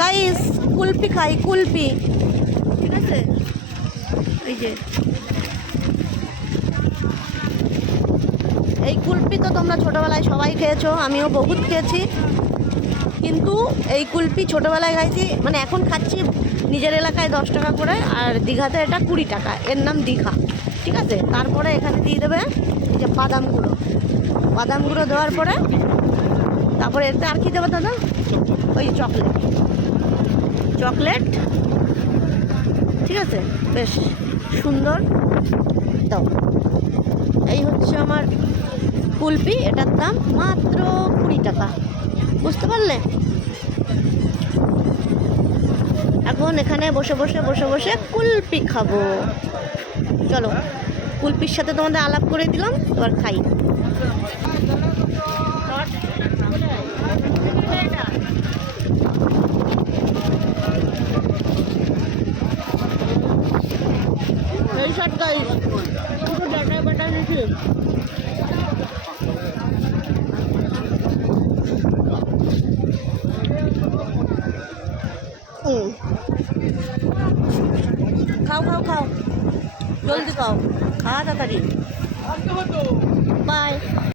Guys Kulpi খাই, কুলপি, ঠিক আছে? এই যে এই কুলপি তো তোমরা ছোটোবেলায় সবাই খেয়েছো, আমিও বহুত খেয়েছি। কিন্তু এই কুলপি ছোটোবেলায় খাইছি, মানে এখন খাচ্ছি নিজের এলাকায় 10 টাকা করে, আর দীঘাতে এটা 20 টাকা। এর নাম দীঘা, ঠিক আছে? তারপরে এখানে দিয়ে দেবে এই যে বাদাম গুঁড়ো। বাদাম গুঁড়ো দেওয়ার পরে তারপরে এতে আর কি দেবে দাদা? ওই চকলেট, চকলেট, ঠিক আছে? বেশ সুন্দর দাও। এই হচ্ছে আমার কুলপি, এটার দাম মাত্র 20 টাকা, বুঝতে পারলে? এখন এখানে বসে বসে কুলপি খাবো। চলো, কুলপির সাথে তোমাদের আলাপ করে দিলাম, এবার খাই। এই শট গাইস, পুরো ডাটা বাটা নিয়েছি। খাও খাও খাও, জলদি খাও, খাওয়া তাড়াতাড়ি। বাই।